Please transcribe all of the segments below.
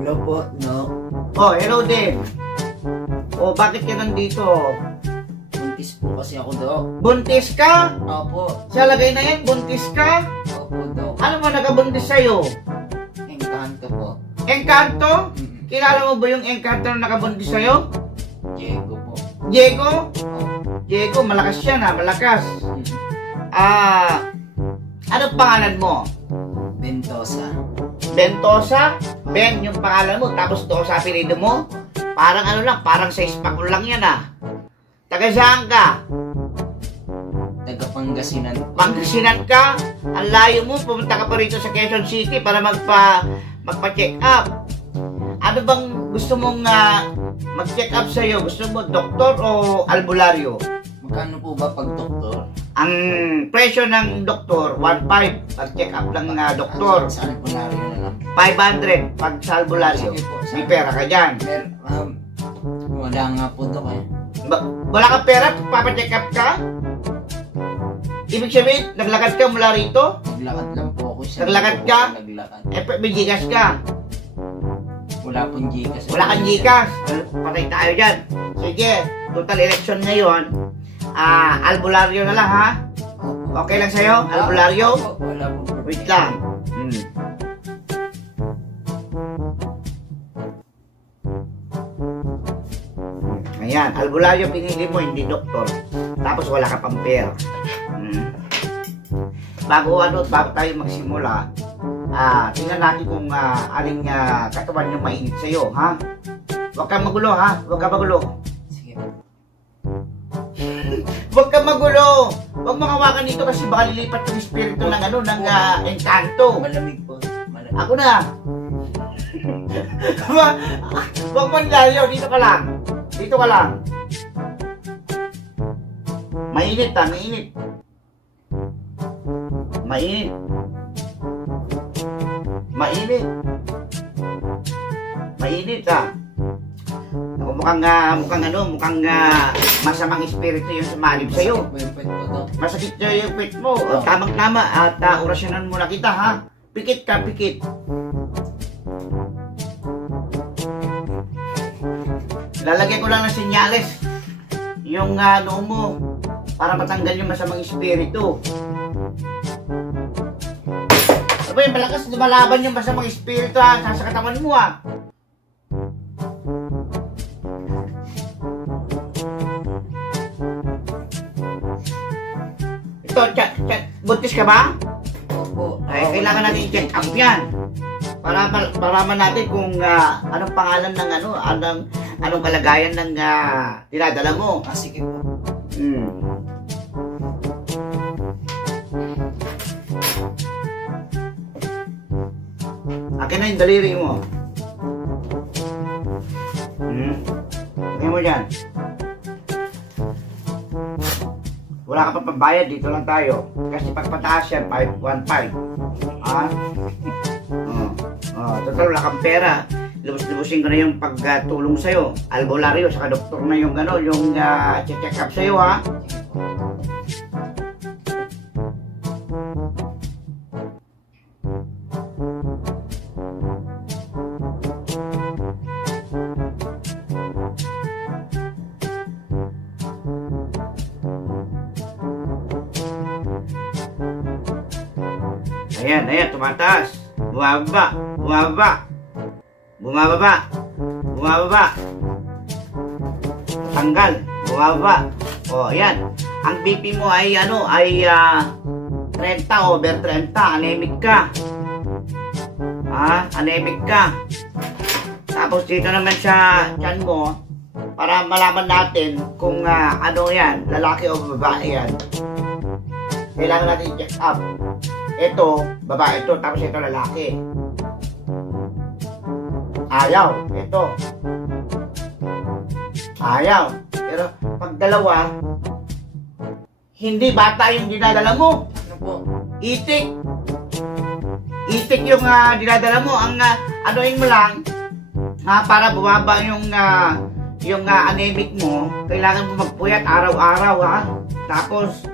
Hello po, no. Oh, hello din. Oh, bakit ka nandito? Buntis po kasi ako, Dok. Buntis ka? Opo. Sa lagay na yan, buntis ka? Opo, Dok. Ano ba nagabuntis sa'yo? Engkanto po. Engkanto? Kilala mo ba yung Engkanto na nakabuntis sa'yo? Diego po. Diego? Opo. Diego, malakas yan ha, malakas. Anong pangalan mo? Bentosa. Bentosa? Ben, yung pangalan mo, tapos Tosa apelido mo? Parang ano lang, parang sa ispakul lang yan ah. Taga saan ka? Taga Pangasinan po. Pangasinan ka? Ang layo mo, pumunta ka pa rito sa Quezon City para magpa-check up. Ano bang gusto mong mag-check up sa'yo? Gusto mo doktor o albularyo? Magkano po ba pag doktor? Ang presyo ng doktor, 1.5 pag check up lang na doktor. Sa albularyo na lang. 500 pag sa albularyo. Sige po, May pera ka dyan. Wala nga po, Dok eh. Wala kang pera? Papacheck up ka? Ibig sabihin, naglakad ka mula rito? Naglakad lang po ako. Naglakad ka? Naglakad. May Gcash ka? Wala pong Gcash. Wala kang Gcash? Patay tayo dyan. Sige, total election ngayon. Albularyo na lang ha? Okay lang sa'yo? Albularyo? Wala pong problema. Wait lang. Ayan, albularyo pinili mo, hindi doktor. Tapos wala ka pang pera. Bago tayo magsimula, tingnan natin kung aling katawan yung mainit sa'yo, ha? Huwag kang magulo, ha? Huwag kang magulo. Sige. Huwag kang magulo. Huwag makawakan dito kasi baka lilipat yung espiritu ng Engkanto. Malamig po. Malamig. Ako na. Huwag mo nilayo, dito ka lang. Dito ka lang. Mainit ha, mainit. Mainit. Mainit. Mainit ha. Mukhang masamang espiritu yung sumalib sa'yo. Masakit yung pit mo. Tamang-tama at orasyonan muna kita ha. Pikit ka, pikit. Lalagyan ko lang ng senyales yung noo mo para matanggal yung masamang espiritu. Ano ba yung malakas lumalaban yung masamang espiritu ha, sa katawan mo ha. Ito, buntis ka ba? Opo. Ay, kailangan natin check up yan. Para malaman natin kung anong pangalan ng anong kalagayan ng dinadala mo. Sige po. Akin na yung daliri mo. Tingnan mo dyan. Wala ka pa pambayad, dito lang tayo. Kasi pagpataas yan, 1.5. Total, wala kang pera. Lubos-lubusin ko na yung pagtulong sa'yo. Albularyo, saka doktor na yung check up sa'yo ha. Ayan, tumataas. Bumababa. Tanggal. Bumababa. O, ayan. Ang BP mo ay 30 over 30. Anemic ka. Anemic ka. Tapos dito naman sa tiyan mo, para malaman natin kung ano yan, lalaki o babae yan. Kailangan natin check up. Ito, babae ito, tapos ito lalaki. Ayaw, ito. Ayaw. Pero pag dalawa, hindi bata yung dinadala mo. Ano po? Itik. Itik yung dinadala mo. Ang anuin mo lang, para bumaba yung anemic mo, kailangan mo magpuyat araw-araw ha. Tapos,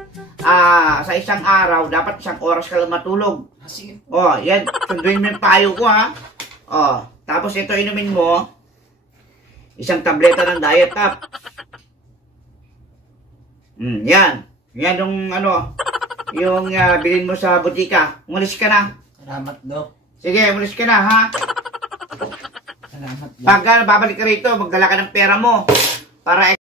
sa isang araw, dapat 1 oras ka lang matulog. Sige. Yan. Sunduin mo yung payo ko ha. Tapos ito inumin mo. Isang tableta ng diet up. Yan. Yan yung ano, yung bilhin mo sa butika. Umalis ka na. Salamat, Dok. Sige, umalis ka na, ha? Salamat, Dok. Pag babalik ka rito, magdala ka ng pera mo. Para